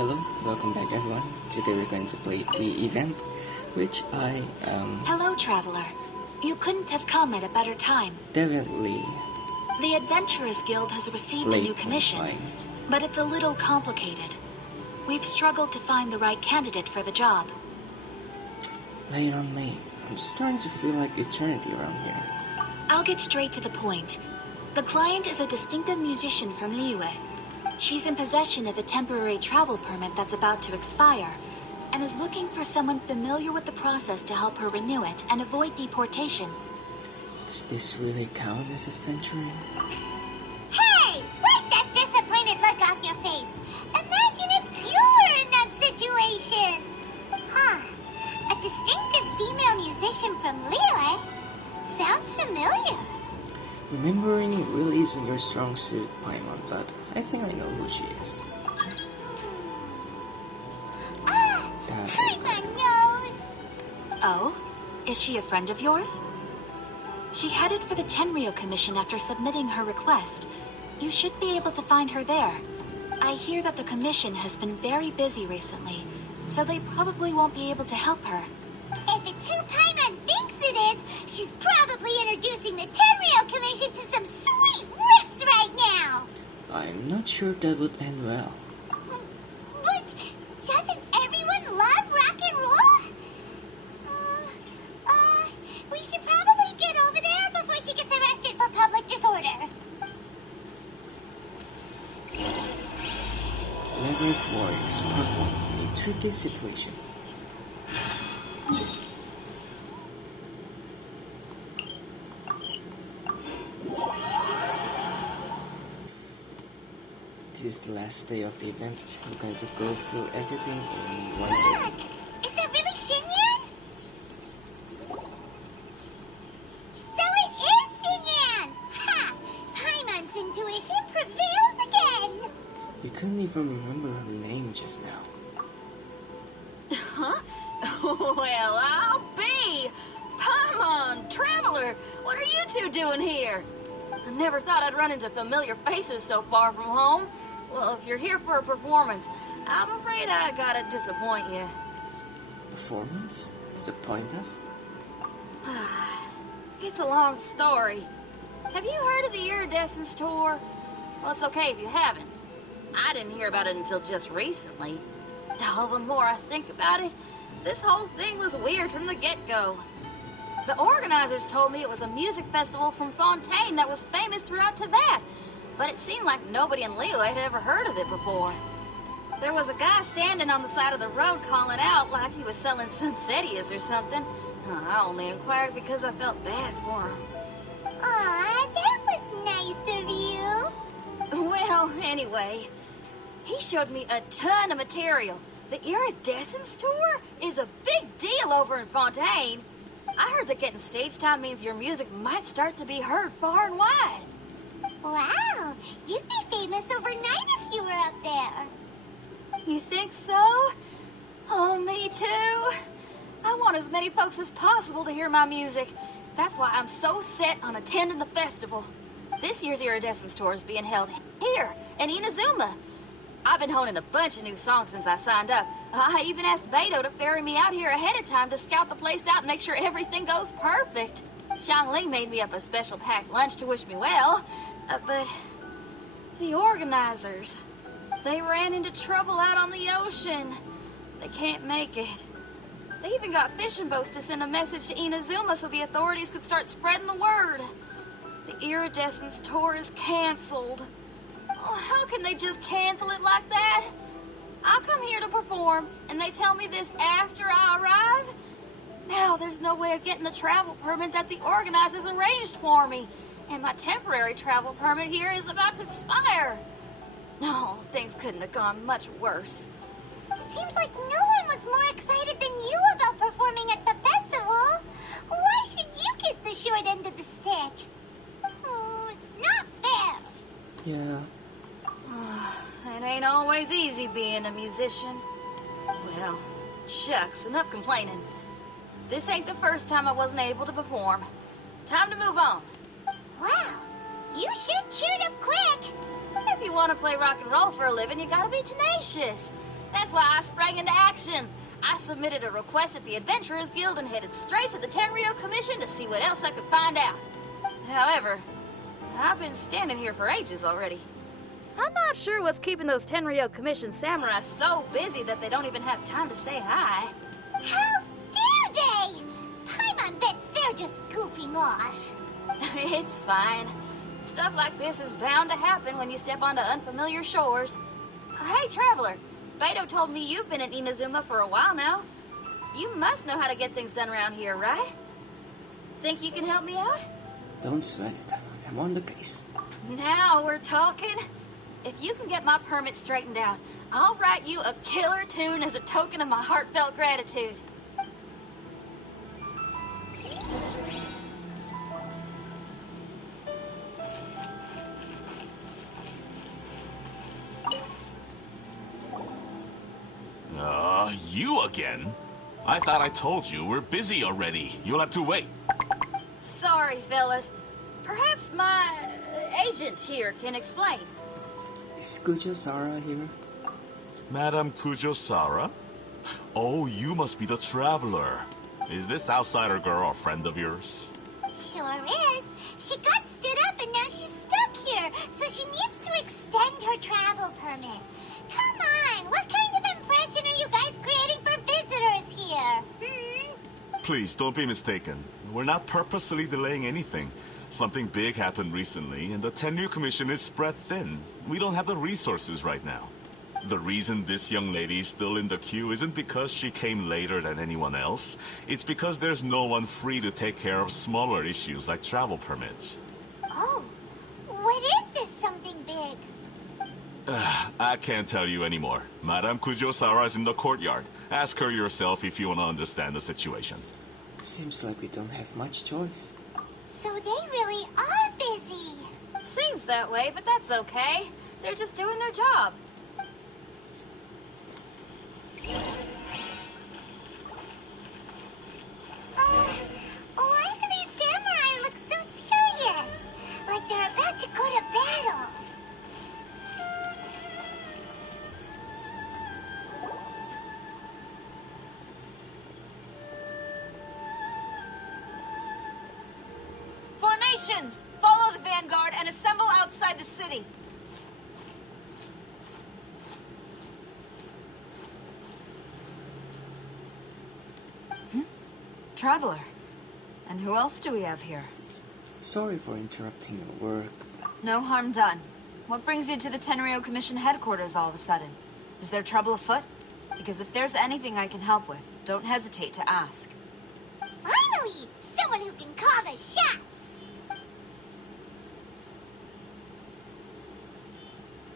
Hello, welcome back everyone. Today we're going to play the event, which I Hello, traveler. You couldn't have come at a better time. definitely The Adventurers Guild has received a late new commission, applying. but it's a little complicated. We've struggled to find the right candidate for the job. Lay it on me. I'm starting to feel like eternity around here. I'll get straight to the point. The client is a distinctive musician from Liyue. She's in possession of a temporary travel permit that's about to expire, and is looking for someone familiar with the process to help her renew it and avoid deportation. Does this really count as adventuring? Hey! Wipe that disappointed look off your face! Imagine if you were in that situation! Huh. A distinctive female musician from Liyue? Sounds familiar. Remembering really isn't your strong suit, Paimon, but I think I know who she is. Paimon knows! Oh? Is she a friend of yours? She headed for the Tenryou Commission after submitting her request. You should be able to find her there. I hear that the commission has been very busy recently, so they probably won't be able to help her. If it's who Paimon thinks it is, she's probably introducing the Tenryou Commission to some sweet riffs right now! I'm not sure that would end well. But doesn't everyone love rock and roll? We should probably get over there before she gets arrested for public disorder. Labyrinth Warriors, Part 1. A tricky situation. This is the last day of the event. We're going to go through everything in one day. Look! Is that really Xinyan? So it is Xinyan! Ha! Paimon's intuition prevails again! You couldn't even remember her name just now. Huh? Well, I'll be! Paimon, Traveler, what are you two doing here? I never thought I'd run into familiar faces so far from home. Well, if you're here for a performance, I'm afraid I gotta disappoint you. Performance? Disappoint us? It's a long story. Have you heard of the Iridescence Tour? Well, it's okay if you haven't. I didn't hear about it until just recently. Oh, the more I think about it, this whole thing was weird from the get-go. The organizers told me it was a music festival from Fontaine that was famous throughout Teyvat, but it seemed like nobody in Liyue had ever heard of it before. There was a guy standing on the side of the road calling out like he was selling Sunsetias or something. I only inquired because I felt bad for him. Aw, that was nice of you. Well, anyway, he showed me a ton of material. The Iridescence Tour is a big deal over in Fontaine. I heard that getting stage time means your music might start to be heard far and wide. Wow, you'd be famous overnight if you were up there. You think so? Oh, me too. I want as many folks as possible to hear my music. That's why I'm so set on attending the festival. This year's Iridescence Tour is being held here in Inazuma. I've been honing a bunch of new songs since I signed up. I even asked Beto to ferry me out here ahead of time to scout the place out and make sure everything goes perfect. Xiangling made me up a special packed lunch to wish me well. But the organizers, they ran into trouble out on the ocean. They can't make it. They even got fishing boats to send a message to Inazuma so the authorities could start spreading the word. The Iridescence Tour is canceled. Oh, how can they just cancel it like that? I'll come here to perform, and they tell me this after I arrive? Now there's no way of getting the travel permit that the organizers arranged for me, and my temporary travel permit here is about to expire. No, things couldn't have gone much worse. Seems like no one was more excited than you about performing at the festival. Why should you get the short end of the stick? Oh, it's not fair. Yeah. It ain't always easy being a musician. Well, shucks, enough complaining. This ain't the first time I wasn't able to perform. Time to move on. Wow, you sure cheered up quick. If you want to play rock and roll for a living, you gotta be tenacious. That's why I sprang into action. I submitted a request at the Adventurers Guild and headed straight to the Tenryou Commission to see what else I could find out. However, I've been standing here for ages already. I'm not sure what's keeping those Tenryou Commission samurai so busy that they don't even have time to say hi. How dare they? Paimon bets they're just goofing off. It's fine. Stuff like this is bound to happen when you step onto unfamiliar shores. Hey, Traveler. Beto told me you've been in Inazuma for a while now. You must know how to get things done around here, right? Think you can help me out? Don't sweat it. I'm on the case. Now we're talking. If you can get my permit straightened out, I'll write you a killer tune as a token of my heartfelt gratitude. You again? I thought I told you we're busy already. You'll have to wait. Sorry, fellas. Perhaps my agent here can explain. Is Kujo Sara here? Madame Kujo-Sara? Oh, you must be the traveler. Is this outsider girl a friend of yours? Sure is. She got stood up and now she's stuck here, so she needs to extend her travel permit. Come on, what kind of impression are you guys creating for visitors here? Please, don't be mistaken. We're not purposely delaying anything. Something big happened recently, and the Tenryou Commission is spread thin. We don't have the resources right now. The reason this young lady is still in the queue isn't because she came later than anyone else. It's because there's no one free to take care of smaller issues like travel permits. Oh, what is this something big? I can't tell you anymore. Madame Kujo-Sara is in the courtyard. Ask her yourself if you want to understand the situation. Seems like we don't have much choice. So they really are busy. Seems that way, but that's okay. They're just doing their job. Why do these samurai look so serious? Like they're about to go to battle. Formations! Follow the vanguard and assemble outside the city. Traveler. And who else do we have here? Sorry for interrupting your work. No harm done. What brings you to the Tenryou Commission headquarters all of a sudden? Is there trouble afoot? Because if there's anything I can help with, don't hesitate to ask. Finally, someone who can call the shots.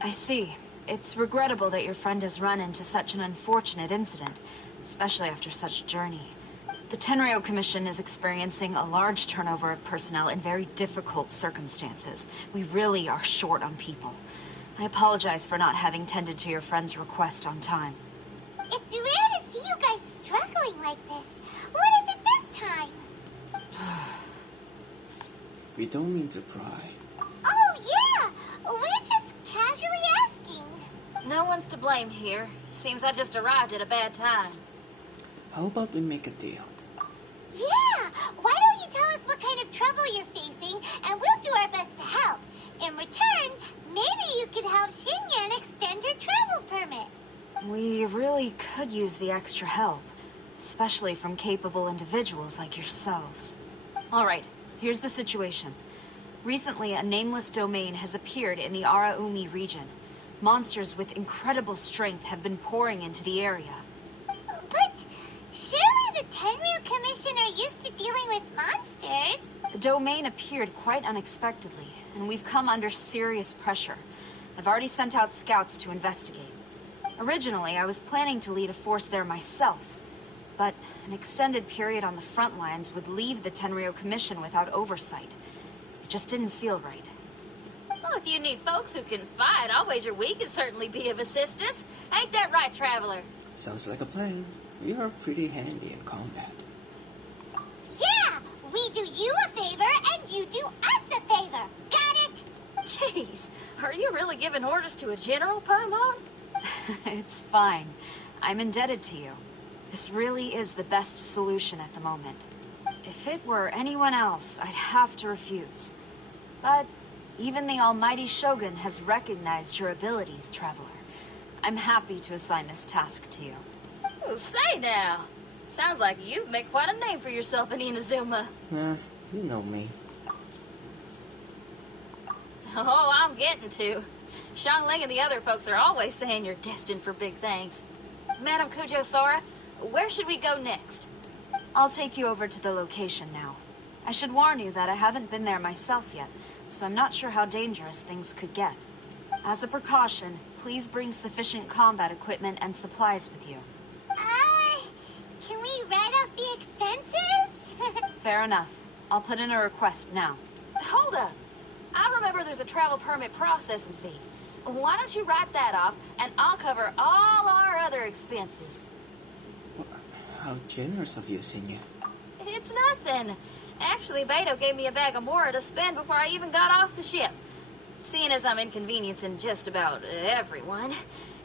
I see. It's regrettable that your friend has run into such an unfortunate incident, especially after such a journey. The Tenryou Commission is experiencing a large turnover of personnel in very difficult circumstances. We really are short on people. I apologize for not having tended to your friend's request on time. It's rare to see you guys struggling like this. What is it this time? We don't mean to pry. Oh, yeah! We're just casually asking. No one's to blame here. Seems I just arrived at a bad time. How about we make a deal? Yeah! Why don't you tell us what kind of trouble you're facing, and we'll do our best to help. In return, maybe you could help Xinyan extend her travel permit. We really could use the extra help, especially from capable individuals like yourselves. All right, here's the situation. Recently, a nameless domain has appeared in the Araumi region. Monsters with incredible strength have been pouring into the area. But surely the Tenryou Commission are used to dealing with monsters. The domain appeared quite unexpectedly, and we've come under serious pressure. I've already sent out scouts to investigate. Originally, I was planning to lead a force there myself, but an extended period on the front lines would leave the Tenryou Commission without oversight. It just didn't feel right. Well, if you need folks who can fight, I'll wager we can certainly be of assistance. Ain't that right, Traveler? Sounds like a plan. We are pretty handy in combat. Yeah! We do you a favor, and you do us a favor. Got it? Jeez, are you really giving orders to a general, Paimon? It's fine. I'm indebted to you. This really is the best solution at the moment. If it were anyone else, I'd have to refuse. But even the almighty Shogun has recognized your abilities, Traveler. I'm happy to assign this task to you. Ooh, say now. Sounds like you've made quite a name for yourself in Inazuma. You know me. Oh, I'm getting to. Xiangling and the other folks are always saying you're destined for big things. Madam Kujo-Sora, where should we go next? I'll take you over to the location now. I should warn you that I haven't been there myself yet, so I'm not sure how dangerous things could get. As a precaution, please bring sufficient combat equipment and supplies with you. Can we write off the expenses? Fair enough. I'll put in a request now. Hold up. I remember there's a travel permit processing fee. Why don't you write that off, and I'll cover all our other expenses. How generous of you, Senya. It's nothing. Actually, Beto gave me a bag of Mora to spend before I even got off the ship. Seeing as I'm inconveniencing just about everyone,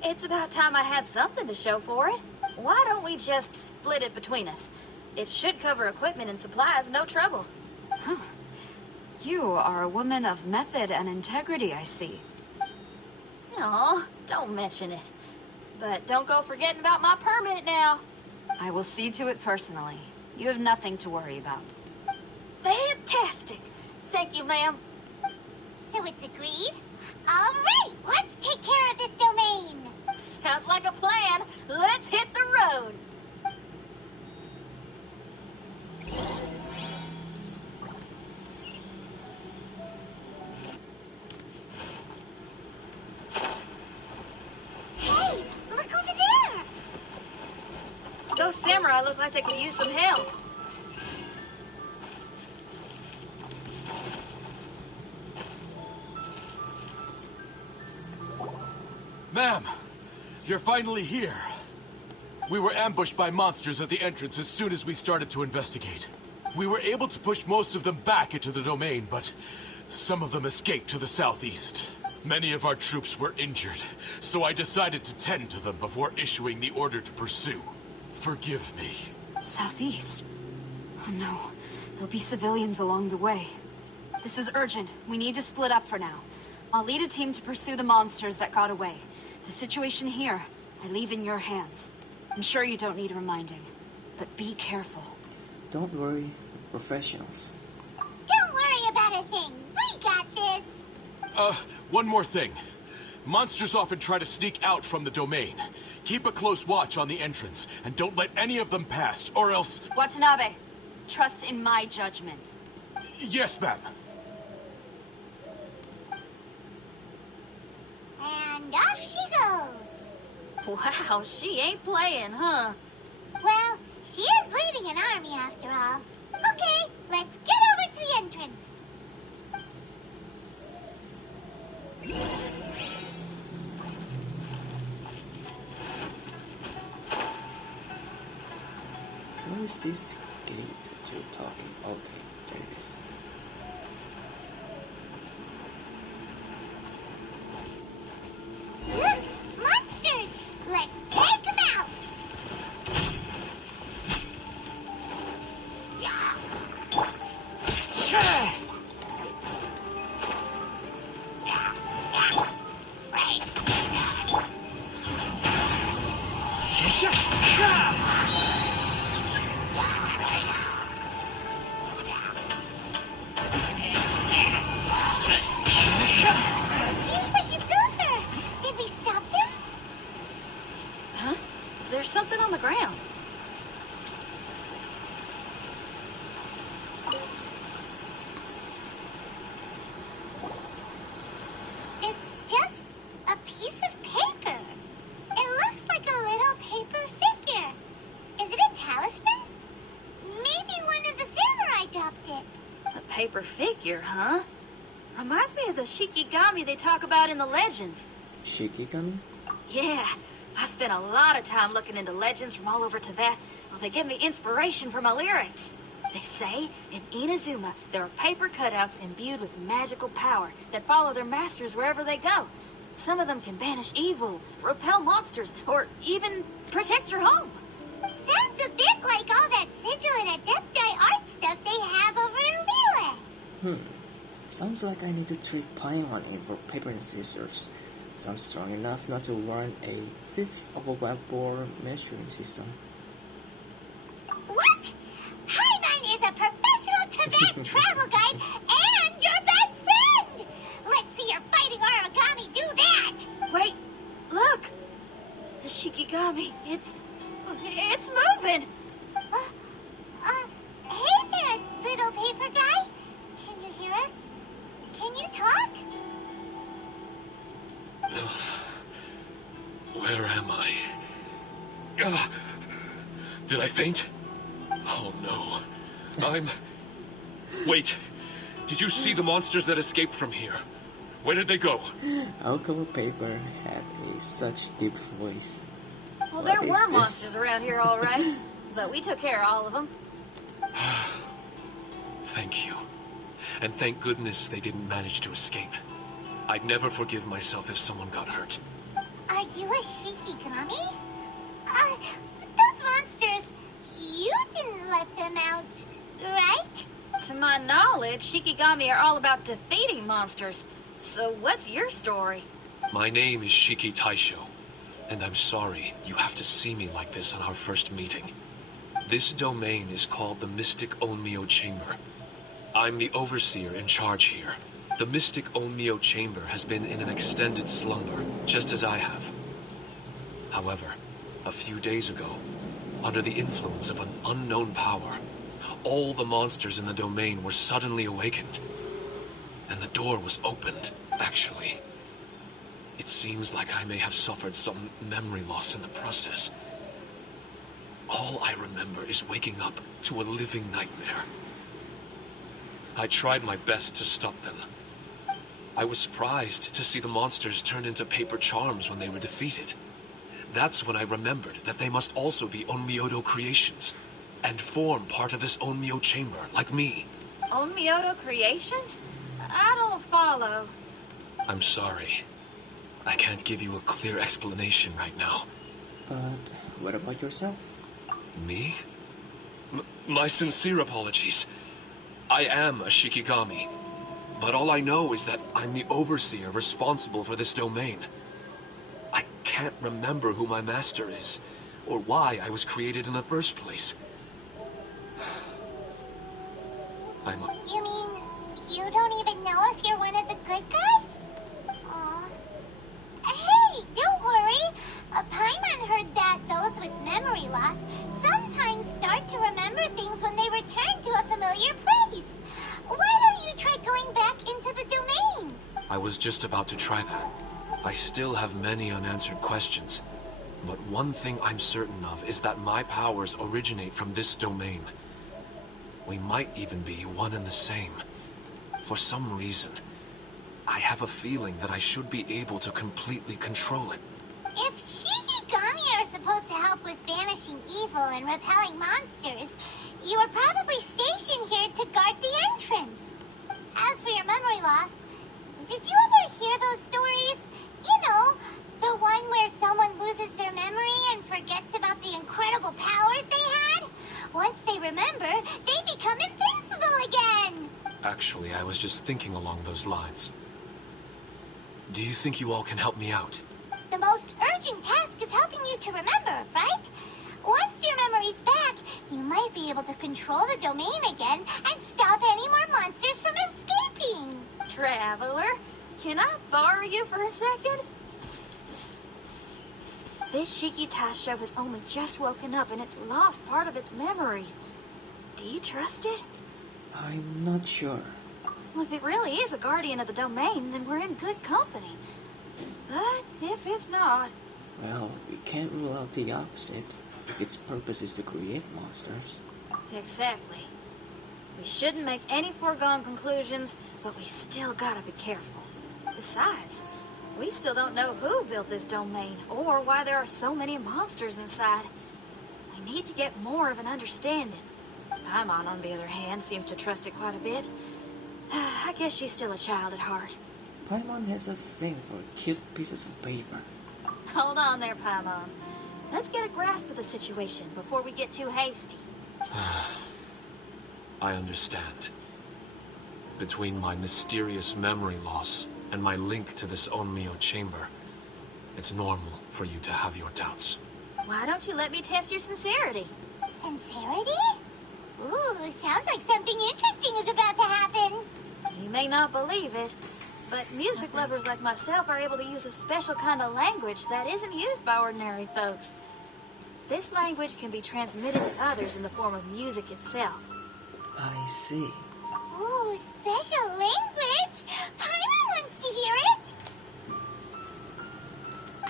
it's about time I had something to show for it. Why don't we just split it between us? It should cover equipment and supplies, no trouble. You are a woman of method and integrity, I see. No, don't mention it. But don't go forgetting about my permit now. I will see to it personally. You have nothing to worry about. Fantastic. Thank you, ma'am. So it's agreed? Alright, let's take care of this domain! Sounds like a plan. Let's hit the road. Hey, look over there! Those samurai look like they could use some help. Ma'am, you're finally here. We were ambushed by monsters at the entrance as soon as we started to investigate. We were able to push most of them back into the domain, but some of them escaped to the southeast. Many of our troops were injured, so I decided to tend to them before issuing the order to pursue. Forgive me. Southeast? Oh no, there'll be civilians along the way. This is urgent. We need to split up for now. I'll lead a team to pursue the monsters that got away. The situation here, I leave in your hands. I'm sure you don't need reminding, but be careful. Don't worry, we're professionals. Don't worry about a thing. We got this. One more thing. Monsters often try to sneak out from the domain. Keep a close watch on the entrance, and don't let any of them pass, or else... Watanabe, trust in my judgment. Yes, ma'am. And off she goes. Wow, she ain't playing, huh? Well, she is leading an army after all. Okay, let's get over to the entrance. Where is this gate that you're talking? Okay, there it is. Look, monsters! Let's take them out! Seems like it's over. Did we stop them? Huh? There's something on the ground. It's just a piece of paper. It looks like a little paper figure. Is it a talisman? Maybe one of the samurai dropped it. A paper figure, huh? Reminds me of the Shikigami they talk about in the legends. Shikigami? Yeah, I spent a lot of time looking into legends from all over Tibet. Well, they give me inspiration for my lyrics. They say in Inazuma there are paper cutouts imbued with magical power that follow their masters wherever they go. Some of them can banish evil, repel monsters, or even protect your home. Sounds a bit like all that sigil and adepti art stuff they have over in Lille. Sounds like I need to treat Paimon in for paper and scissors. Sounds strong enough not to warrant a fifth of a wild boar measuring system. What? Paimon is a professional Tibet travel guide and your best friend! Let's see your fighting origami do that! Wait, look! The Shikigami, it's moving! Hey there, little paper guy. Can you hear us? Can you talk? Where am I? Did I faint? Oh no. Wait. Did you see the monsters that escaped from here? Where did they go? How come a paper had such deep voice? Well, What there is were this? monsters around here, all right. But we took care of all of them. Thank you. And thank goodness they didn't manage to escape. I'd never forgive myself if someone got hurt. Are you a Shikigami? Those monsters, you didn't let them out, right? To my knowledge, Shikigami are all about defeating monsters. So what's your story? My name is Shiki Taisho, and I'm sorry you have to see me like this on our first meeting. This domain is called the Mystic Onmyo Chamber. I'm the overseer in charge here. The Mystic Onmyo Chamber has been in an extended slumber, just as I have. However, a few days ago, under the influence of an unknown power, all the monsters in the domain were suddenly awakened. And the door was opened, actually. It seems like I may have suffered some memory loss in the process. All I remember is waking up to a living nightmare. I tried my best to stop them. I was surprised to see the monsters turn into paper charms when they were defeated. That's when I remembered that they must also be Onmyodo creations, and form part of this Onmyo chamber, like me. Onmyodo creations? I don't follow. I'm sorry. I can't give you a clear explanation right now. But what about yourself? Me? My sincere apologies. I am a Shikigami. But all I know is that I'm the overseer responsible for this domain. I can't remember who my master is, or why I was created in the first place. You mean you don't even know if you're one of the good guys? Aw. Hey, don't worry. Paimon heard that those with memory loss sometimes start to remember things when they return to a familiar place. Why don't you try going back into the domain? I was just about to try that. I still have many unanswered questions. But one thing I'm certain of is that my powers originate from this domain. We might even be one and the same. For some reason, I have a feeling that I should be able to completely control it. If Shikigami are supposed to help with banishing evil and repelling monsters, you were probably stationed here to guard the entrance. As for your memory loss, did you ever hear those stories? You know, the one where someone loses their memory and forgets about the incredible powers they had? Once they remember, they become invincible again! Actually, I was just thinking along those lines. Do you think you all can help me out? The most urgent task is helping you to remember, right? Once your memory's back, you might be able to control the domain again and stop any more monsters from escaping. Traveler, can I borrow you for a second? This Shiki Taisho has only just woken up and it's lost part of its memory. Do you trust it? I'm not sure. Well, if it really is a guardian of the domain, then we're in good company. But if it's not... Well, we can't rule out the opposite, if its purpose is to create monsters. Exactly. We shouldn't make any foregone conclusions, but we still gotta be careful. Besides, we still don't know who built this domain, or why there are so many monsters inside. We need to get more of an understanding. Paimon, on the other hand, seems to trust it quite a bit. I guess she's still a child at heart. Paimon has a thing for cute pieces of paper. Hold on there, Paimon. Let's get a grasp of the situation before we get too hasty. I understand. Between my mysterious memory loss and my link to this Onmyo chamber, it's normal for you to have your doubts. Why don't you let me test your sincerity? Sincerity? Ooh, sounds like something interesting is about to happen. You may not believe it, but music lovers like myself are able to use a special kind of language that isn't used by ordinary folks. This language can be transmitted to others in the form of music itself. I see. Ooh, special language? Paimon wants to hear it.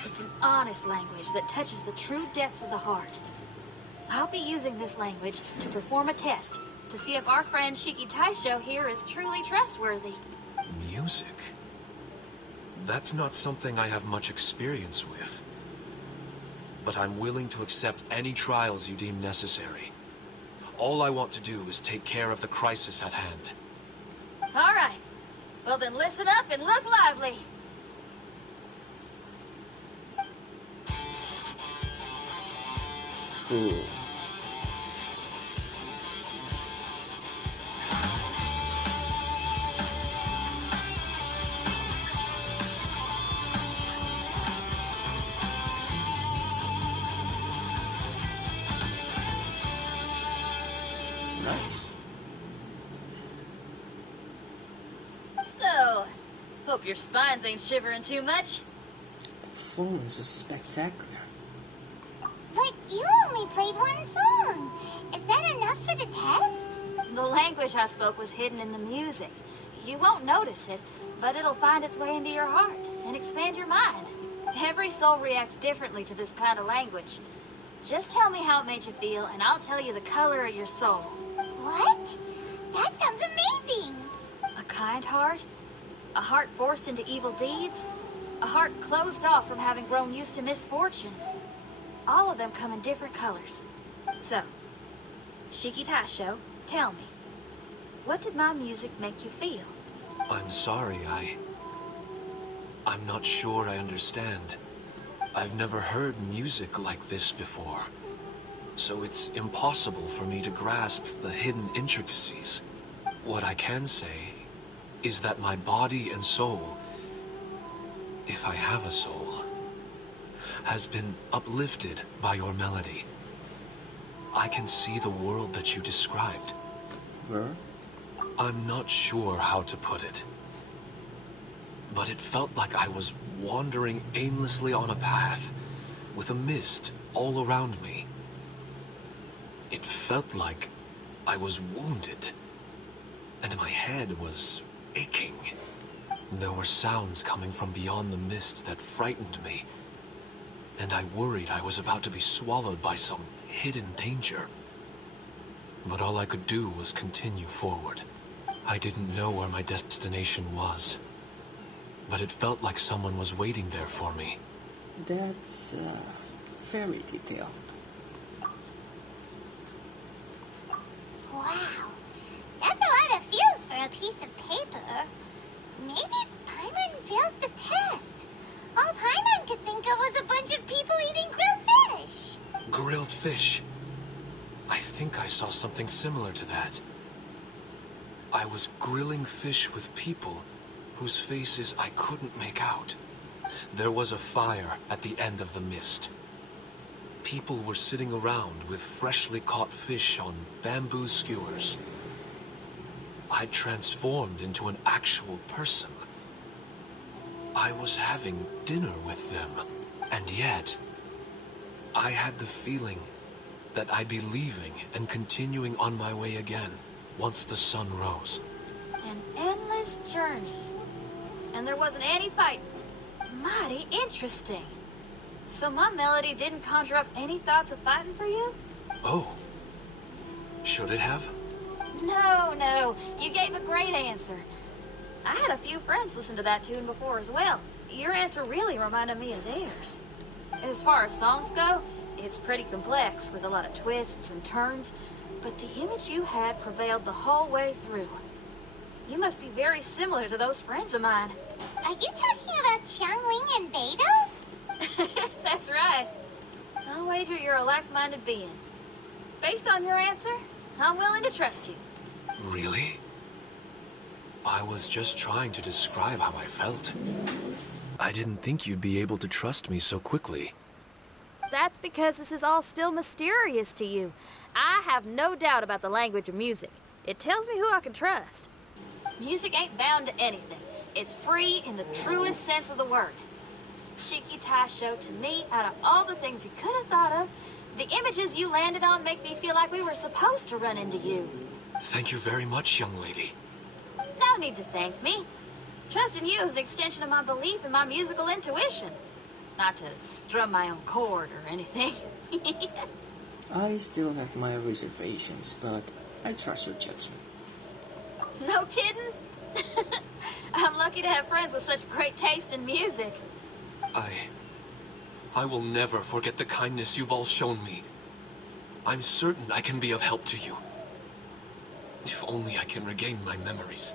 It's an honest language that touches the true depths of the heart. I'll be using this language to perform a test to see if our friend Shiki Taisho here is truly trustworthy. Music? That's not something I have much experience with. But I'm willing to accept any trials you deem necessary. All I want to do is take care of the crisis at hand. All right. Well then listen up and look lively. Cool. Nice. So, hope your spines ain't shivering too much. Performance was spectacular. But you only played one song. Is that enough for the test? The language I spoke was hidden in the music. You won't notice it, but it'll find its way into your heart and expand your mind. Every soul reacts differently to this kind of language. Just tell me how it made you feel, and I'll tell you the color of your soul. What? That sounds amazing. A kind heart? A heart forced into evil deeds? A heart closed off from having grown used to misfortune? All of them come in different colors. So, Shiki Taisho, tell me, what did my music make you feel? I'm sorry, I'm not sure I understand. I've never heard music like this before, so it's impossible for me to grasp the hidden intricacies. What I can say is that my body and soul, if I have a soul, has been uplifted by your melody. I can see the world that you described. Where? I'm not sure how to put it, but it felt like I was wandering aimlessly on a path with a mist all around me. It felt like I was wounded, and my head was aching. There were sounds coming from beyond the mist that frightened me, and I worried I was about to be swallowed by some hidden danger. But all I could do was continue forward. I didn't know where my destination was, but it felt like someone was waiting there for me. That's very detailed. Wow. That's a lot of feels for a piece of paper. Maybe Paimon failed the test. All Paimon could think of was a bunch of people eating grilled fish. Grilled fish. I think I saw something similar to that. I was grilling fish with people whose faces I couldn't make out. There was a fire at the end of the mist. People were sitting around with freshly caught fish on bamboo skewers. I transformed into an actual person. I was having dinner with them, and yet I had the feeling that I'd be leaving and continuing on my way again once the sun rose. An endless journey. And there wasn't any fight. Mighty interesting. So my melody didn't conjure up any thoughts of fighting for you? Oh. Should it have? No. You gave a great answer. I had a few friends listen to that tune before as well. Your answer really reminded me of theirs. As far as songs go, it's pretty complex with a lot of twists and turns, but the image you had prevailed the whole way through. You must be very similar to those friends of mine. Are you talking about Xiangling and Beidou? That's right. I'll wager you're a like-minded being. Based on your answer, I'm willing to trust you. Really? I was just trying to describe how I felt. I didn't think you'd be able to trust me so quickly. That's because this is all still mysterious to you. I have no doubt about the language of music. It tells me who I can trust. Music ain't bound to anything. It's free in the truest sense of the word. Shiki Tai showed to me, out of all the things he could have thought of, the images you landed on make me feel like we were supposed to run into you. Thank you very much, young lady. No need to thank me. Trusting you is an extension of my belief in my musical intuition. Not to strum my own chord or anything. I still have my reservations, but I trust your judgment. No kidding? I'm lucky to have friends with such great taste in music. I will never forget the kindness you've all shown me. I'm certain I can be of help to you. If only I can regain my memories.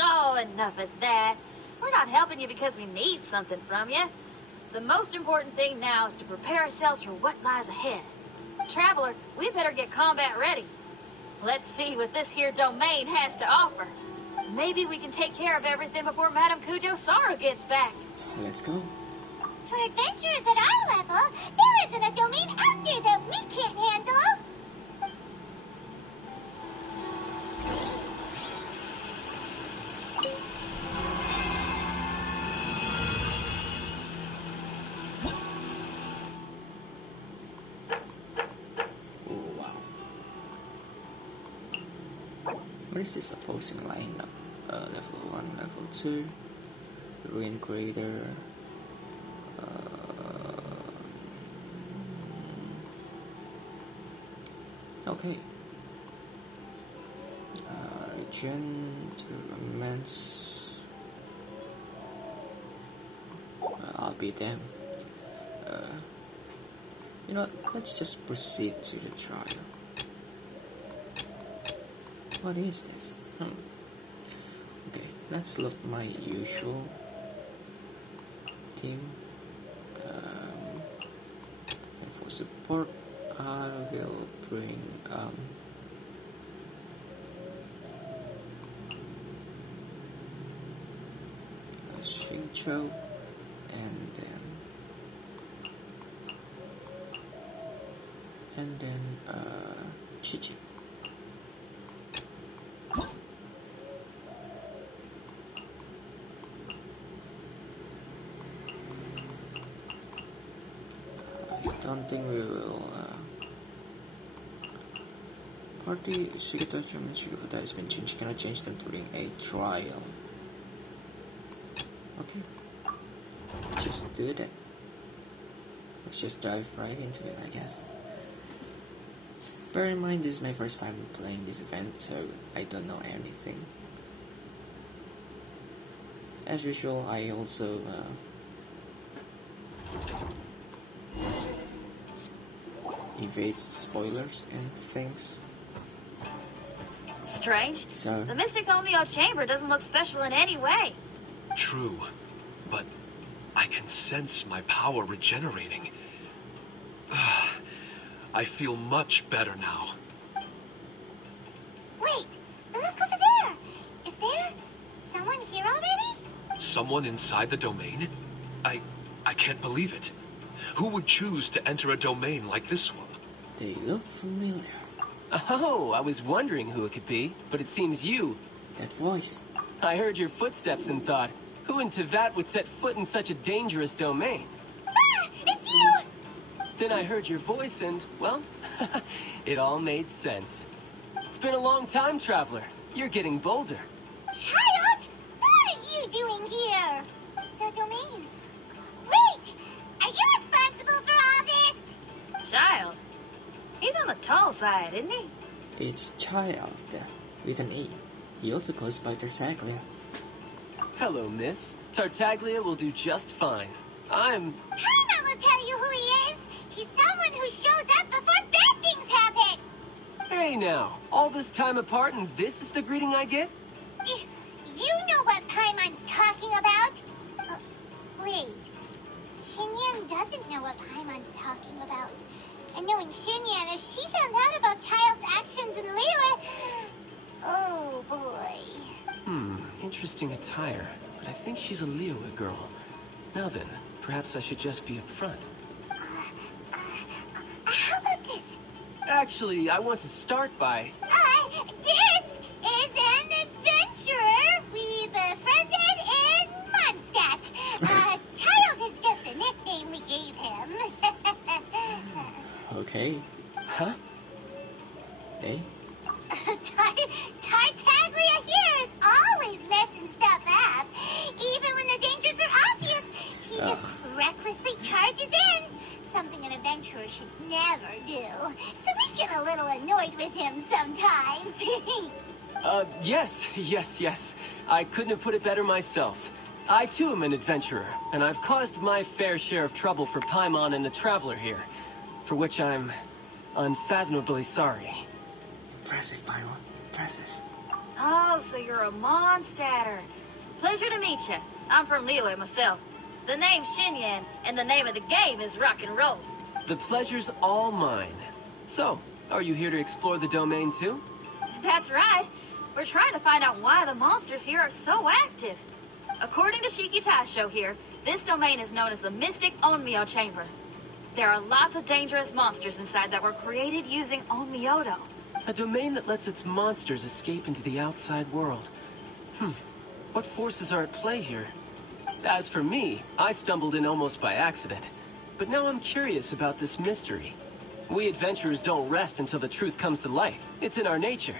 Oh, enough of that. We're not helping you because we need something from you. The most important thing now is to prepare ourselves for what lies ahead. Traveler, we better get combat ready. Let's see what this here domain has to offer. Maybe we can take care of everything before Madame Kujo Sara gets back. Let's go. For adventurers at our level, there isn't a domain out there that we can't handle. Oh, wow. What is this opposing lineup? Level 1, level 2, Ruin Crater. Okay. Romance. I'll be damned. You know what? Let's just proceed to the trial. What is this? Okay, let's look my usual team. And for support, I will bring Xingqiu, and then Chichi. I don't think we will party Shigata German Shigata has been changed. Cannot change them during a trial. Okay. Just do that. Let's just dive right into it, I guess. Bear in mind, this is my first time playing this event, so I don't know anything. As usual, I also evade spoilers and things. Strange. So The Mystic Omeo Chamber doesn't look special in any way. True, but I can sense my power regenerating. I feel much better now. Wait, look over there. Is there someone here already? Someone inside the domain? I can't believe it. Who would choose to enter a domain like this one? they look familiar. Oh, I was wondering who it could be, but it seems you. That voice. I heard your footsteps and thought, who in Tevat would set foot in such a dangerous domain? Ah, it's you! Then I heard your voice and, well, it all made sense. It's been a long time, Traveler. You're getting bolder. Child, what are you doing here? The domain. Wait, are you responsible for all this? Child. He's on the tall side, isn't he? It's Child with an E. He also goes by Tartaglia. Hello, miss. Tartaglia will do just fine. I'm... Paimon will tell you who he is. He's someone who shows up before bad things happen. Hey now, all this time apart and this is the greeting I get? Xinyan doesn't know what Paimon's talking about. And knowing Xinyan, if she found out about Child's actions in Liyue... Oh, boy. Interesting attire, but I think she's a Liyue girl. Now then, perhaps I should just be upfront. How about this? Actually, I want to start by... This is an adventurer we befriended in Mondstadt. Child is just a nickname we gave him. Okay. Huh? Eh? Tartaglia here is always messing stuff up. Even when the dangers are obvious, he just recklessly charges in. Something an adventurer should never do. So we get a little annoyed with him sometimes. Yes. I couldn't have put it better myself. I too am an adventurer, and I've caused my fair share of trouble for Paimon and the Traveler here, for which I'm unfathomably sorry. Impressive, Paimon. Impressive. Oh, so you're a Mondstadter. Pleasure to meet you. I'm from Liyue myself. The name's Xinyan, and the name of the game is rock and roll. The pleasure's all mine. So, are you here to explore the domain too? That's right. We're trying to find out why the monsters here are so active. According to Shiki Taisho here, this domain is known as the Mystic Onmyo Chamber. There are lots of dangerous monsters inside that were created using Onmyodo. A domain that lets its monsters escape into the outside world. What forces are at play here? As for me, I stumbled in almost by accident. But now I'm curious about this mystery. We adventurers don't rest until the truth comes to light. It's in our nature.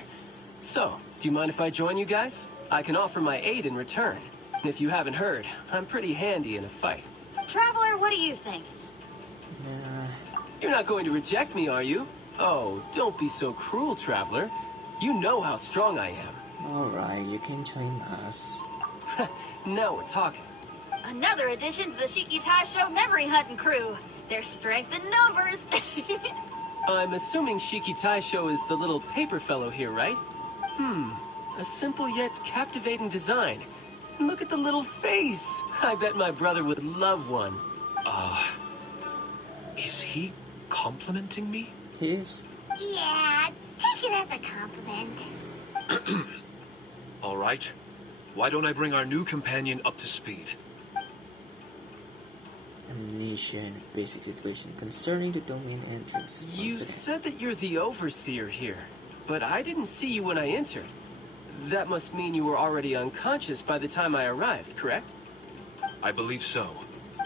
So, do you mind if I join you guys? I can offer my aid in return. And if you haven't heard, I'm pretty handy in a fight. Traveler, what do you think? You're not going to reject me, are you? Oh, don't be so cruel, Traveler. You know how strong I am. Alright, you can join us. Now we're talking. Another addition to the Shiki Taisho memory hunting crew. There's strength in numbers. I'm assuming Shiki Taisho is the little paper fellow here, right? A simple yet captivating design. And look at the little face! I bet my brother would love one. Is he complimenting me? He is. Yeah, take it as a compliment. All right. Why don't I bring our new companion up to speed? Amnesia and a basic situation concerning the domain entrance. You said that you're the overseer here, but I didn't see you when I entered. That must mean you were already unconscious by the time I arrived, correct? I believe so.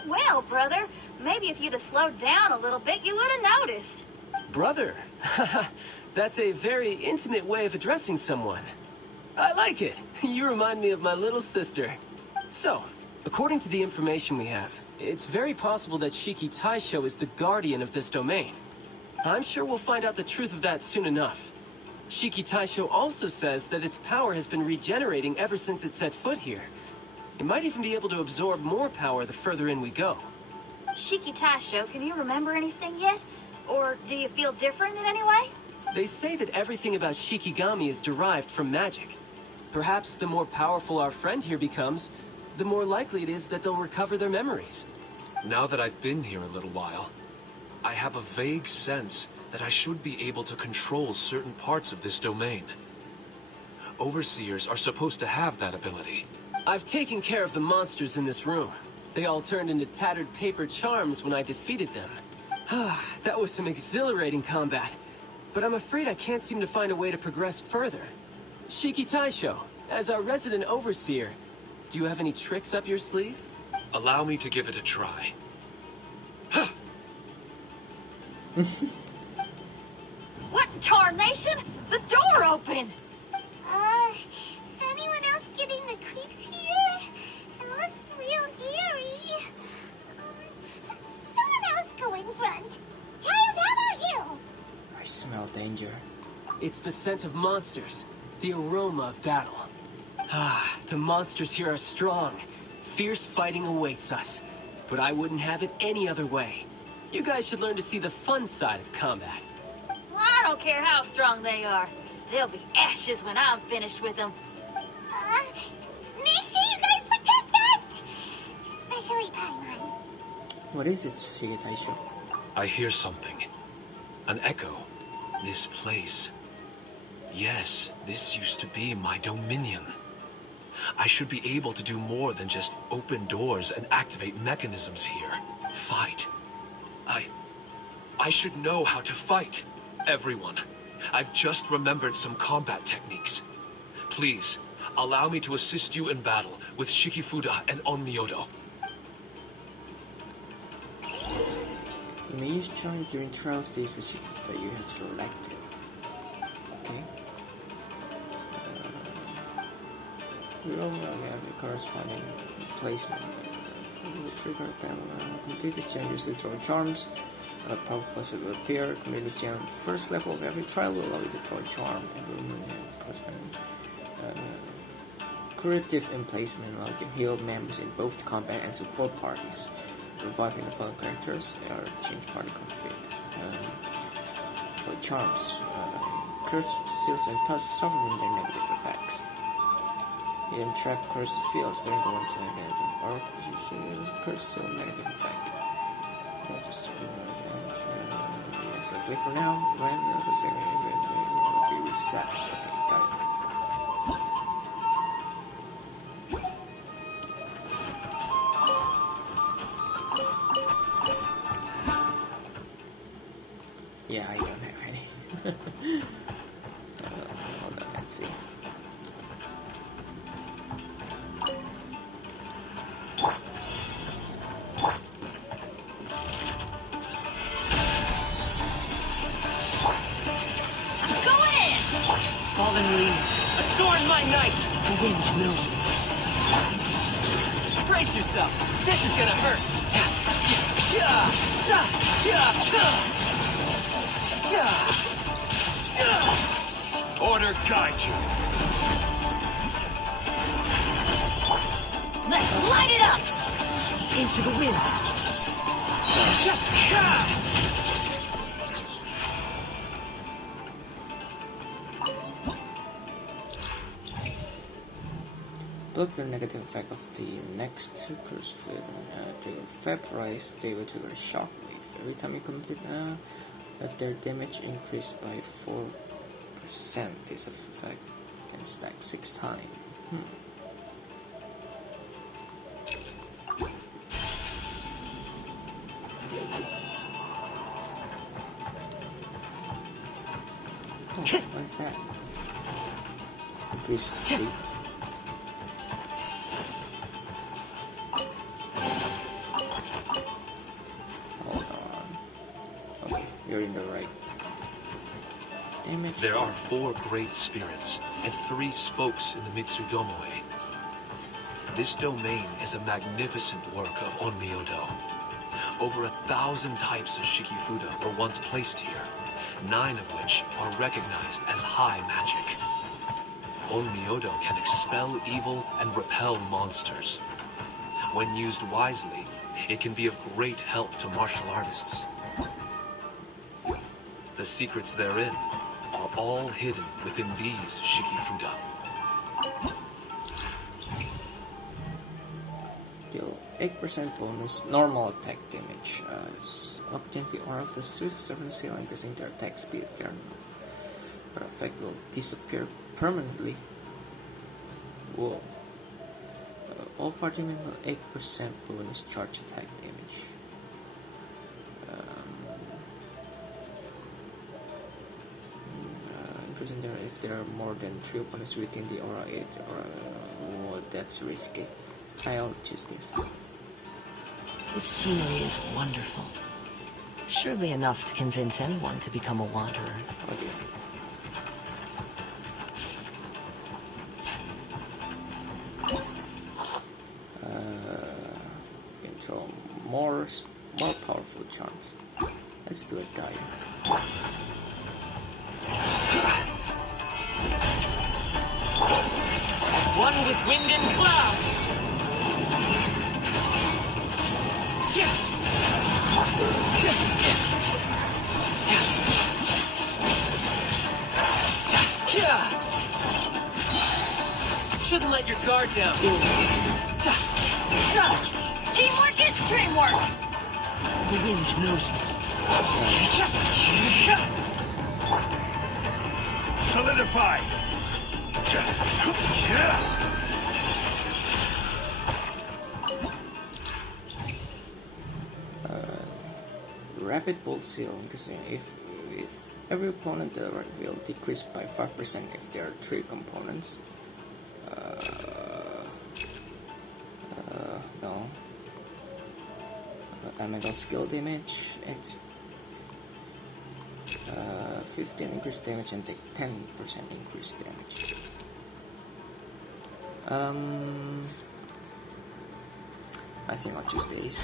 Well, brother, maybe if you'd have slowed down a little bit, you would have noticed. Brother? That's a very intimate way of addressing someone. I like it. You remind me of my little sister. So, according to the information we have, it's very possible that Shiki Taisho is the guardian of this domain. I'm sure we'll find out the truth of that soon enough. Shiki Taisho also says that its power has been regenerating ever since it set foot here. It might even be able to absorb more power the further in we go. Shiki Taisho, can you remember anything yet? Or do you feel different in any way? They say that everything about Shikigami is derived from magic. Perhaps the more powerful our friend here becomes, the more likely it is that they'll recover their memories. Now that I've been here a little while, I have a vague sense that I should be able to control certain parts of this domain. Overseers are supposed to have that ability. I've taken care of the monsters in this room. They all turned into tattered paper charms when I defeated them. That was some exhilarating combat, but I'm afraid I can't seem to find a way to progress further. Shiki Taisho, as our resident overseer, do you have any tricks up your sleeve? Allow me to give it a try. What in tarnation? The door opened! Anyone else getting the creeps here? It looks real eerie. Someone else go in front. Child, how about you? I smell danger. It's the scent of monsters, the aroma of battle. The monsters here are strong. Fierce fighting awaits us. But I wouldn't have it any other way. You guys should learn to see the fun side of combat. I don't care how strong they are. They'll be ashes when I'm finished with them. Make sure you guys protect us! Especially Paimon. What is it, Shigetaisho? I hear something. An echo. This place. Yes, this used to be my dominion. I should be able to do more than just open doors and activate mechanisms here. Fight. I should know how to fight. Everyone, I've just remembered some combat techniques. Please, allow me to assist you in battle with Shikifuda and Onmyodo. You may use charm during trial stages that you have selected. Okay. We all have a corresponding placement. We will trigger battle complete exchanges to throw charms. A powerful possible appear. Complete exchange on the first level of every trial will allow you to throw a charm and remove the corresponding curative emplacement allow you to heal members in both combat and support parties. Reviving the following characters or change party config. For charms, curse, seals, and touch suffer from their negative effects. Hidden trap curse fields during the one play negative or curse seal negative effect. Yes, like wait for now. When will be reset. Okay, got it. Yeah, I don't have any. Hold on, let's see. Fallen leaves, adorn my night! The wind knows me. Brace yourself, this is gonna hurt! Order guide you. Let's light it up! Into the wind! Block the negative effect of the next curse flip trigger vaporize, they will trigger a shockwave. Every time you complete have their damage increased by 4%. This effect can stack 6 times. Oh, what is that? Increases speed. You're in the right. Damage. There are 4 great spirits and 3 spokes in the Mitsudomoe. This domain is a magnificent work of Onmyodo. Over 1,000 types of Shikifuda were once placed here, 9 of which are recognized as high magic. Onmyodo can expel evil and repel monsters. When used wisely, it can be of great help to martial artists. The secrets therein are all hidden within these Shikifuda. Deal 8% bonus normal attack damage. Obtain the aura of the Swift Serpent Seal, increasing their attack speed. Their effect will disappear permanently. Whoa. All party members 8% bonus charge attack damage. Increasing their if there are more than 3 opponents within the aura 8 or that's risky. I'll choose this. This scenery is wonderful. Surely enough to convince anyone to become a wanderer. Okay. Control more powerful charms. Let's do a dive. One with wind and cloud! Shouldn't let your guard down. Teamwork is dreamwork! The wind knows me. Solidify! Rapid bolt seal, because if with every opponent the rate will decrease by 5% if there are 3 components. No. Elemental skill damage at 15 increased damage and take 10% increased damage. I think I'll choose these.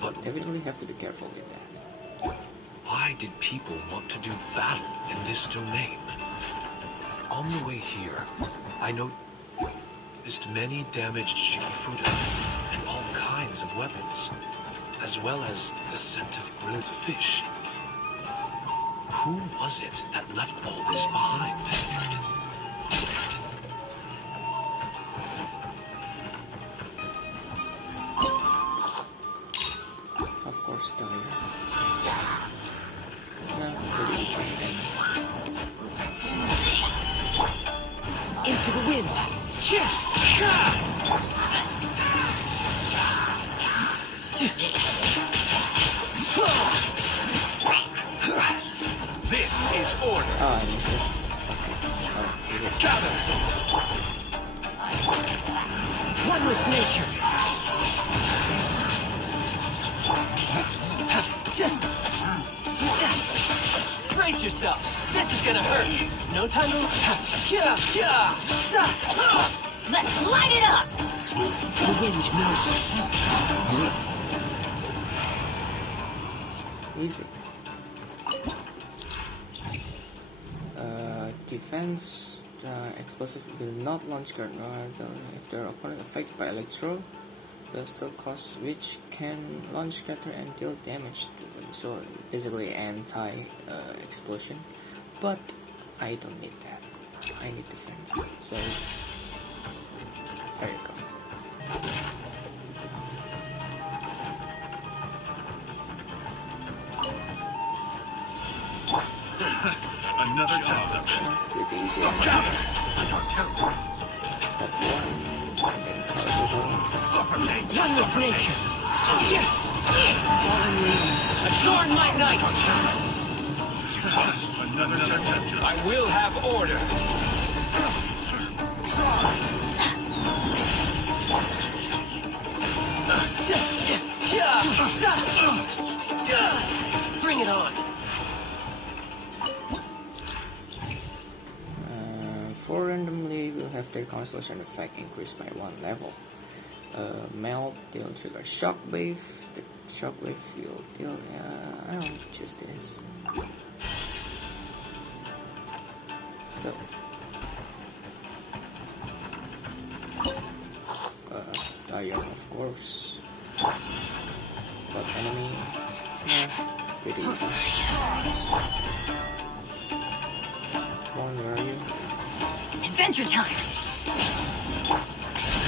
But definitely have to be careful with that. Why did people want to do battle in this domain? On the way here, I noticed many damaged Shikifuda and all kinds of weapons, as well as the scent of grilled fish. Who was it that left all this behind? Of course, Dyer. No, pretty easy. Into the wind. This is order. Oh, I missed it. Okay. Oh, you did. Gather! One with nature. Brace yourself. This is gonna hurt. No time to... Let's light it up! The wind knows me. Easy. Defense. The explosive will not launch guard. If their opponent affected by electro, will still cause which can launch scatter and deal damage to them. So basically anti-explosion. But I don't need that. I need defense. So there you go. Another test subject. Pretty easy. That one, and then One with nature. Fallen leaves. Adorn my night. Another test subject. I will have order. Bring it on. Four randomly will have their constellation effect increased by 1 level. Melt, they'll trigger shockwave. The shockwave will deal. I'll choose this. So, Dyer, of course. But enemy, pretty easy. Come on, where are you? Adventure time!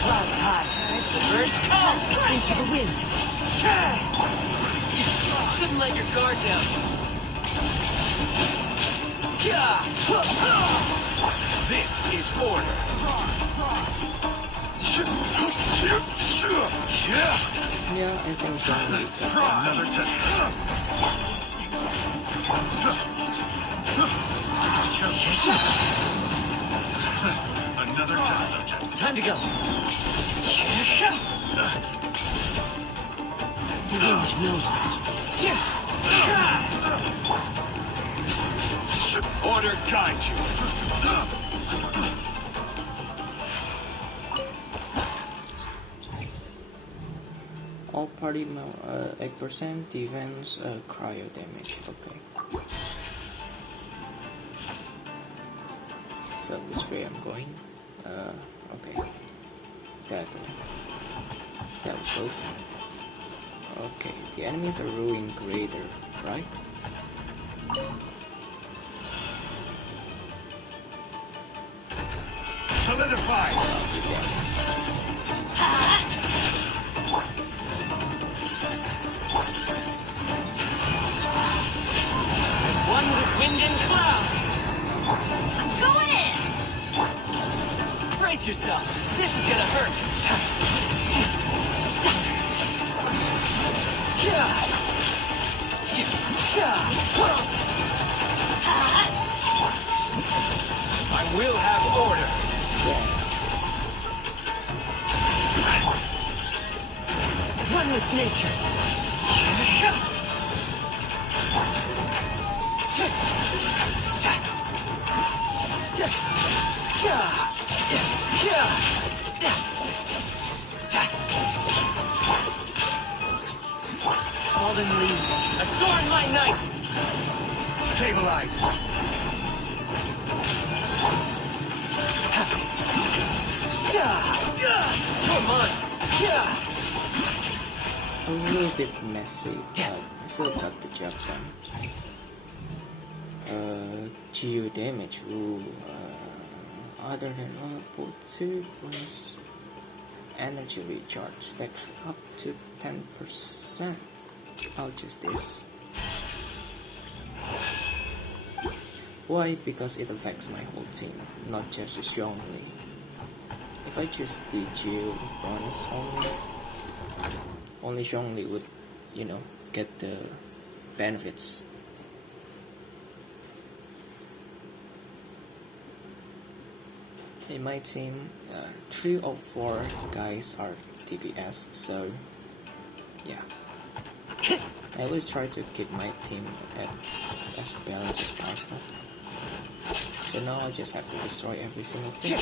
Clouds high. The birds come into the wind. Shouldn't let your guard down. This is order. Yeah, I think so. Another test Another test subject. Time to go. The wind knows me. Order guide you. All party 8% defense, cryo damage. Okay. So this way I'm going. Okay. That way. That was close. Okay, the enemies are ruin greater, right? Solidify. wind and cloud! I'm going in! Brace yourself. This is gonna hurt. I will have order. One with nature. Fallen leaves, adorn my night! Stabilize! Come on! A little bit messy, but I still got the job done. Geo damage. Ooh, other than both 2 bonus energy recharge stacks up to 10%. I'll choose this. Why? Because it affects my whole team, not just strongly. If I choose the Geo bonus only strongly would, you know, get the benefits. In my team, 3 of 4 guys are DPS, so yeah. I always try to keep my team as balanced as possible. So now I just have to destroy every single thing.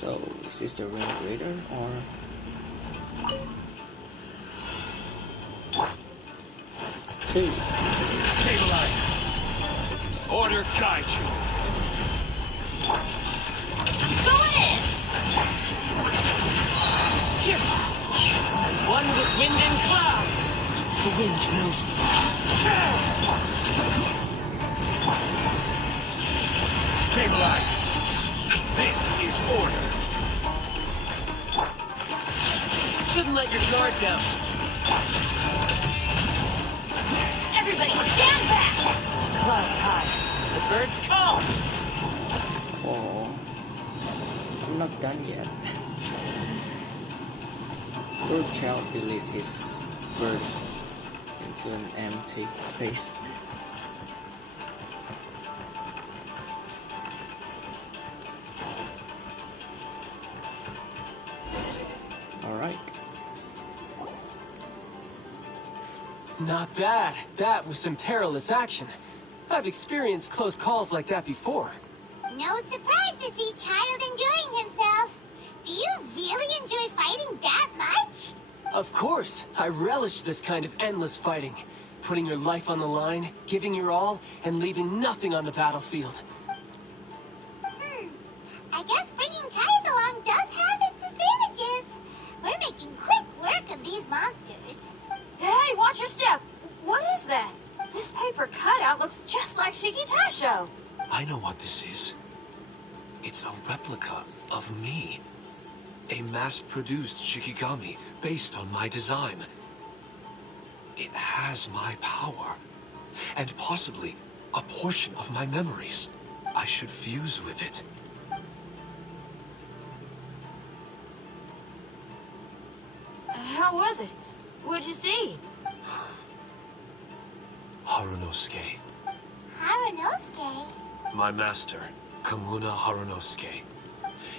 So, is this the ring greater or... Two. Stabilize. Order guide you. I'm going in! As one with wind and cloud! The wind knows me. Stabilize. This is order. Shouldn't let your guard down. Everybody stand back! Clouds high. The birds call. Oh, I'm not done yet. Poor child released his burst into an empty space. Alright. Not bad. That was some perilous action. I've experienced close calls like that before. No surprise to see Child enjoying himself. Do you really enjoy fighting that much? Of course. I relish this kind of endless fighting. Putting your life on the line, giving your all, and leaving nothing on the battlefield. I guess bringing Child along does have its advantages. We're making quick work of these monsters. Hey, watch your step! What is that? This paper cutout looks just like Shikitasho. I know what this is. It's a replica of me. A mass-produced Shikigami based on my design. It has my power, and possibly a portion of my memories. I should fuse with it. How was it? What'd you see? Harunosuke. Harunosuke? My master, Kamuna Harunosuke.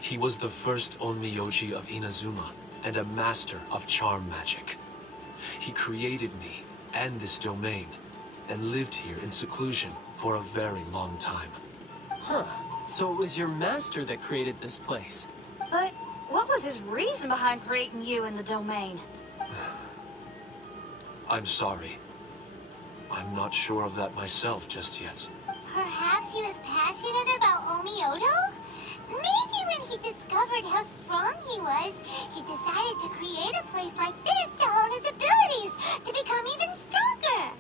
He was the first Onmyoji of Inazuma and a master of charm magic. He created me and this domain, and lived here in seclusion for a very long time. Huh. So it was your master that created this place. But what was his reason behind creating you in the domain? I'm sorry. I'm not sure of that myself just yet. Perhaps he was passionate about Omioto? Maybe when he discovered how strong he was, he decided to create a place like this to hone his abilities, to become even stronger.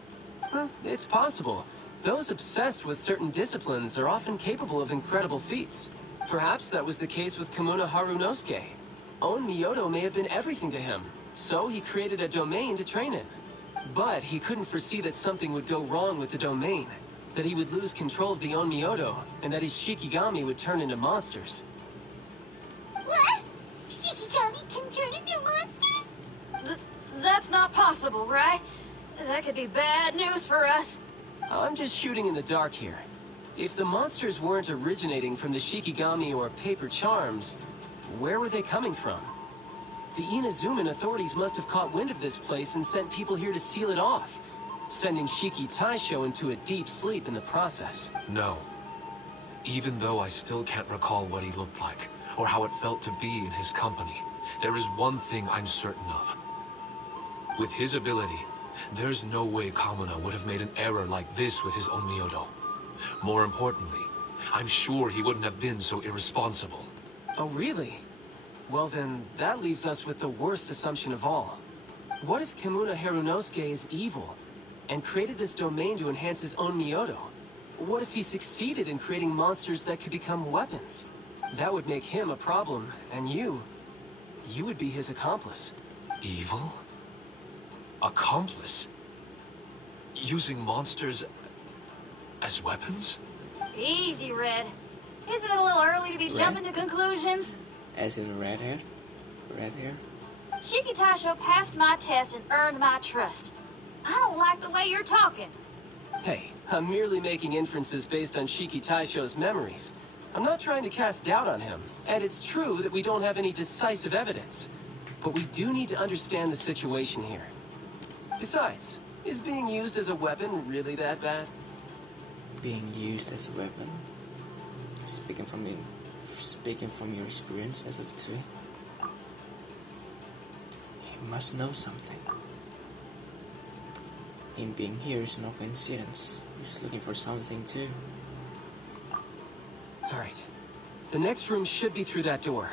Well, it's possible. Those obsessed with certain disciplines are often capable of incredible feats. Perhaps that was the case with Kamuna Harunosuke. On Myoto may have been everything to him, so he created a domain to train in. But he couldn't foresee that something would go wrong with the domain, that he would lose control of the Onmyoto, and that his Shikigami would turn into monsters. What? Shikigami can turn into monsters? That's not possible, right? That could be bad news for us. I'm just shooting in the dark here. If the monsters weren't originating from the Shikigami or paper charms, where were they coming from? The Inazuman authorities must have caught wind of this place and sent people here to seal it off, sending Shiki Taisho into a deep sleep in the process. No. Even though I still can't recall what he looked like, or how it felt to be in his company, there is one thing I'm certain of. With his ability, there's no way Kamuna would have made an error like this with his Onmyoto. More importantly, I'm sure he wouldn't have been so irresponsible. Oh, really? Well then, that leaves us with the worst assumption of all. What if Kamuna Harunosuke is evil, and created this domain to enhance his own Myoto? What if he succeeded in creating monsters that could become weapons? That would make him a problem, and you would be his accomplice. Evil? Accomplice? Using monsters as weapons? Easy, Red. Isn't it a little early to be Red? jumping to conclusions? As in red hair? Red hair? Shiki Taisho passed my test and earned my trust. I don't like the way you're talking. Hey, I'm merely making inferences based on Shiki Taisho's memories. I'm not trying to cast doubt on him, and it's true that we don't have any decisive evidence. But we do need to understand the situation here. Besides, is being used as a weapon really that bad? Being used as a weapon? Speaking from your experience as of today, he must know something. Him being here is no coincidence. He's looking for something too. Alright. The next room should be through that door.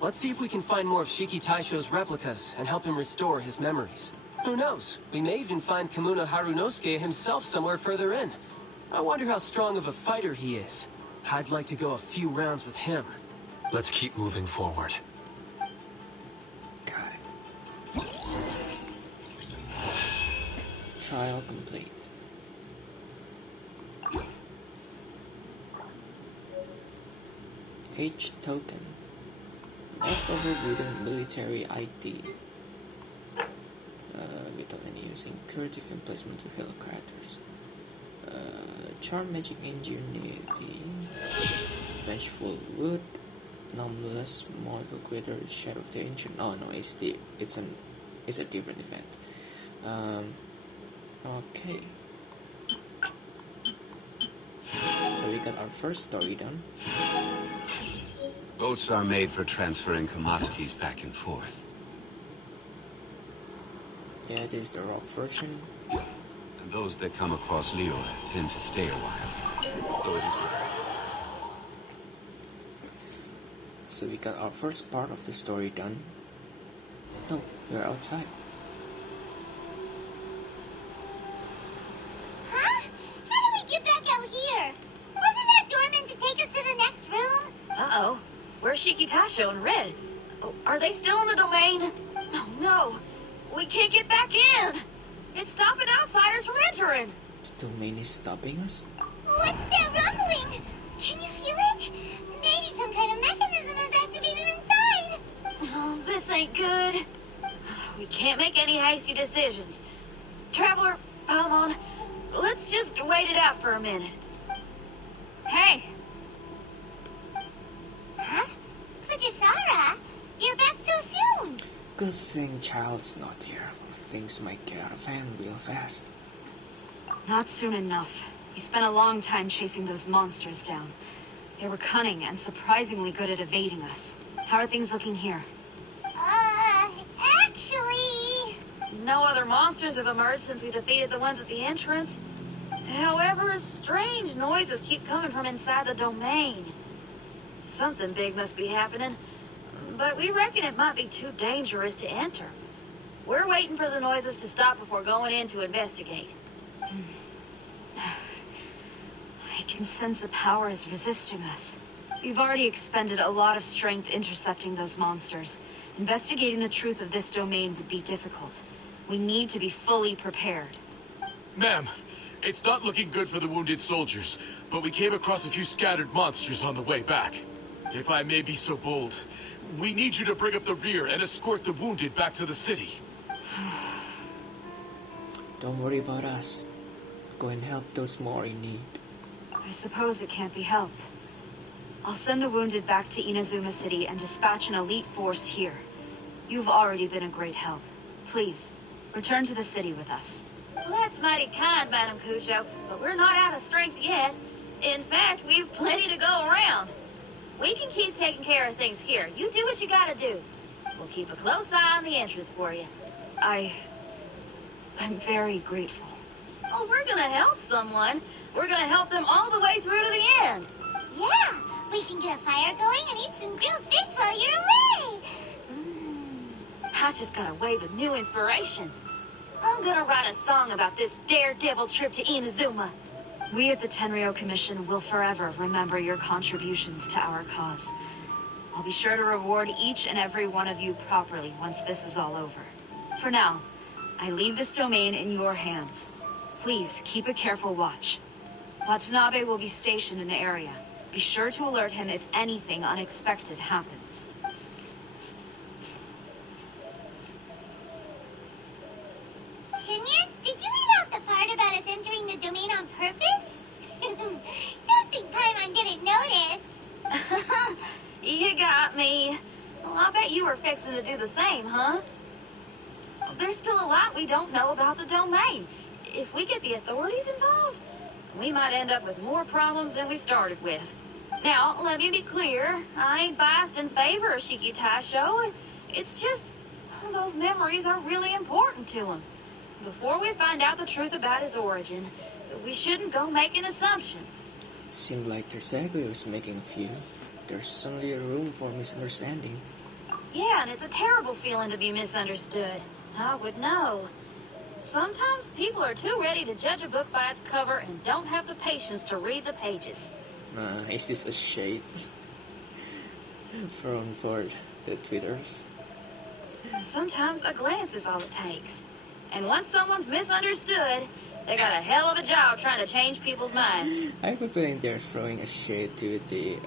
Let's see if we can find more of Shiki Taisho's replicas and help him restore his memories. Who knows? We may even find Kamuna Harunosuke himself somewhere further in. I wonder how strong of a fighter he is. I'd like to go a few rounds with him. Let's keep moving forward. Got it. Trial complete. H token. Leftover wooden military ID. Without any using curative emplacement to heal characters. Charm magic ingenuity. Vengeful wood. Nonetheless, Michael Greater Shadow of the Ancient. Oh no, it's a different event. Okay. So we got our first story done. Boats are made for transferring commodities back and forth. Yeah, this is the rock version. And those that come across Leo tend to stay a while. So it is. So we got our first part of the story done. Oh, we're outside. Huh? How do we get back out here? Wasn't that door meant to take us to the next room? Uh-oh. Where's Shiki Taisho and Red? Oh, are they still in the domain? Oh, no. We can't get back in. It's stopping outsiders from entering. The domain is stopping us? What's that rumbling? Can you feel it? Maybe some kind of mechanism is activated inside. Oh, this ain't good. We can't make any hasty decisions. Traveler, Palmon, let's just wait it out for a minute. Hey, Huh? Fujisara? You're back so soon. Good thing Child's not here, or things might get out of hand real fast. Not soon enough. He spent a long time chasing those monsters down. They were cunning and surprisingly good at evading us. How are things looking here? Actually... no other monsters have emerged since we defeated the ones at the entrance. However, strange noises keep coming from inside the domain. Something big must be happening, but we reckon it might be too dangerous to enter. We're waiting for the noises to stop before going in to investigate. I can sense a power is resisting us. You've already expended a lot of strength intercepting those monsters. Investigating the truth of this domain would be difficult. We need to be fully prepared. Ma'am, it's not looking good for the wounded soldiers, but we came across a few scattered monsters on the way back. If I may be so bold, we need you to bring up the rear and escort the wounded back to the city. Don't worry about us. Go and help those more in need. I suppose it can't be helped. I'll send the wounded back to Inazuma City and dispatch an elite force here. You've already been a great help. Please, return to the city with us. Well, that's mighty kind, Madam Cujo, but we're not out of strength yet. In fact, we've plenty to go around. We can keep taking care of things here. You do what you gotta do. We'll keep a close eye on the entrance for you. I'm very grateful. Oh, we're gonna help someone. We're gonna help them all the way through to the end. Yeah, we can get a fire going and eat some grilled fish while you're away. I just got a wave of new inspiration. I'm gonna write a song about this daredevil trip to Inazuma. We at the Tenryou Commission will forever remember your contributions to our cause. I'll be sure to reward each and every one of you properly once this is all over. For now, I leave this domain in your hands. Please keep a careful watch. Watanabe will be stationed in the area. Be sure to alert him if anything unexpected happens. Shinyan, did you leave out the part about us entering the domain on purpose? Don't think Paimon didn't notice. You got me. Well, I bet you were fixing to do the same, huh? There's still a lot we don't know about the domain. If we get the authorities involved, we might end up with more problems than we started with. Now, let me be clear. I ain't biased in favor of Shiki Taisho. It's just, those memories are really important to him. Before we find out the truth about his origin, we shouldn't go making assumptions. Seemed like Tersaglia was making a few. There's certainly a room for misunderstanding. Yeah, and it's a terrible feeling to be misunderstood. I would know. Sometimes people are too ready to judge a book by its cover and don't have the patience to read the pages. Is this a shade from for the Twitters? Sometimes a glance is all it takes. And once someone's misunderstood, they got a hell of a job trying to change people's minds. I have a feeling they're throwing a shade to the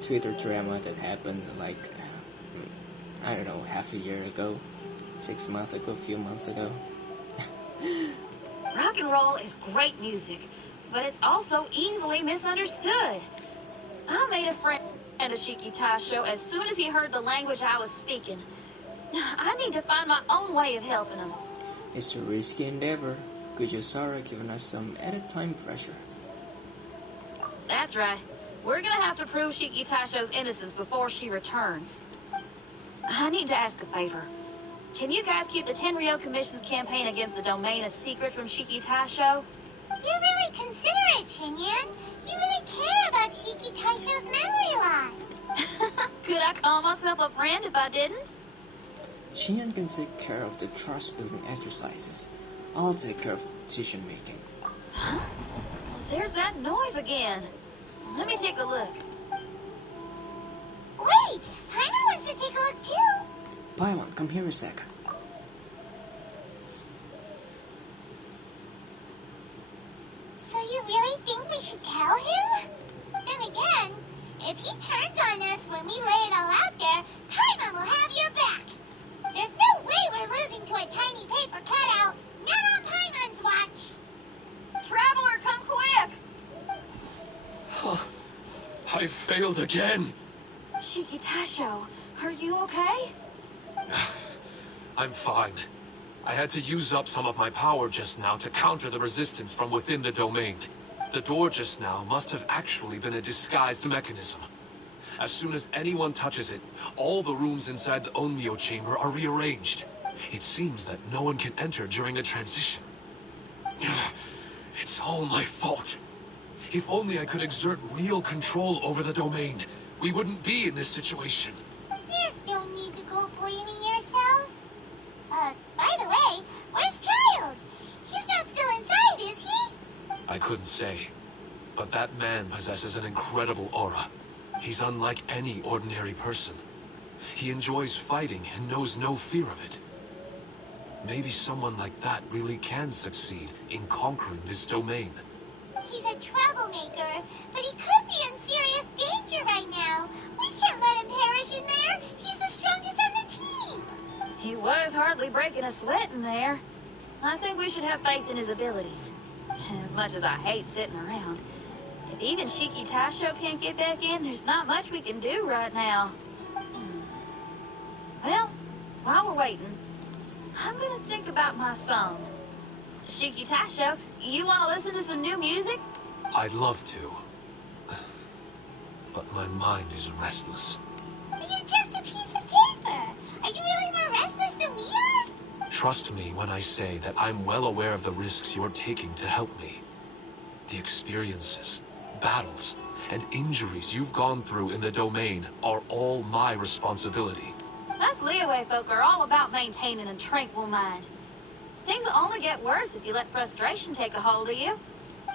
Twitter drama that happened like, I don't know, half a year ago, 6 months ago, a few months ago. Rock and roll is great music, but it's also easily misunderstood. I made a friend of Shiki Taisho as soon as he heard the language I was speaking. I need to find my own way of helping him. It's a risky endeavor. Kujo-Sara giving us some added time pressure. That's right. We're gonna have to prove Shiki Taisho's innocence before she returns. I need to ask a favor. Can you guys keep the Tenryou Commission's campaign against the domain a secret from Shiki Taisho? You're really considerate, Shinyan. You really care about Shiki Taisho's memory loss. Could I call myself a friend if I didn't? Shinyan can take care of the trust-building exercises. I'll take care of decision-making. Well, there's that noise again. Let me take a look. Wait! Paimon wants to take a look too! Paimon, come here a sec. So you really think we should tell him? Then again, if he turns on us when we lay it all out there, Paimon will have your back! There's no way we're losing to a tiny paper cutout! Not on Paimon's watch! Traveler, come quick! I failed again. Shiki Taisho, are you okay? I'm fine. I had to use up some of my power just now to counter the resistance from within the domain. The door just now must have actually been a disguised mechanism. As soon as anyone touches it, all the rooms inside the Onmyo chamber are rearranged. It seems that no one can enter during a transition. It's all my fault. If only I could exert real control over the domain, we wouldn't be in this situation. There's no need to go blaming yourself. By the way, where's Child? He's not still inside, is he? I couldn't say. But that man possesses an incredible aura. He's unlike any ordinary person. He enjoys fighting and knows no fear of it. Maybe someone like that really can succeed in conquering this domain. He's a troublemaker, but he could be in serious danger right now. We can't let him perish in there. He's the strongest on the team. He was hardly breaking a sweat in there. I think we should have faith in his abilities. As much as I hate sitting around, if even Shiki Taisho can't get back in, there's not much we can do right now. Well, while we're waiting, I'm gonna think about my song. Shiki Taisho, you wanna listen to some new music? I'd love to. But my mind is restless. But you're just a piece of paper. Are you really more restless than we are? Trust me when I say that I'm well aware of the risks you're taking to help me. The experiences, battles, and injuries you've gone through in the domain are all my responsibility. Us Liyue folk are all about maintaining a tranquil mind. Things will only get worse if you let frustration take a hold of you.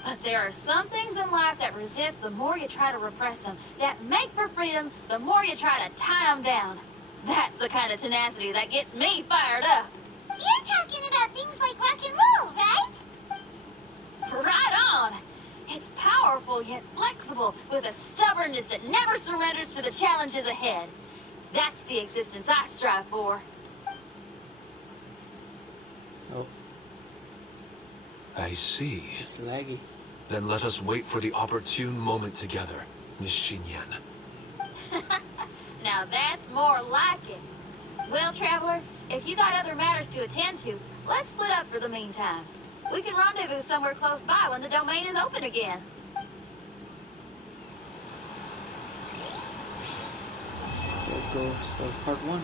But there are some things in life that resist the more you try to repress them, that make for freedom the more you try to tie them down. That's the kind of tenacity that gets me fired up. You're talking about things like rock and roll, right? Right on! It's powerful yet flexible, with a stubbornness that never surrenders to the challenges ahead. That's the existence I strive for. Oh, I see. it's laggy. Then let us wait for the opportune moment together, Miss Xinyan. Now that's more like it. Well, Traveler, if you got other matters to attend to, let's split up for the meantime. We can rendezvous somewhere close by when the domain is open again. There goes for part 1.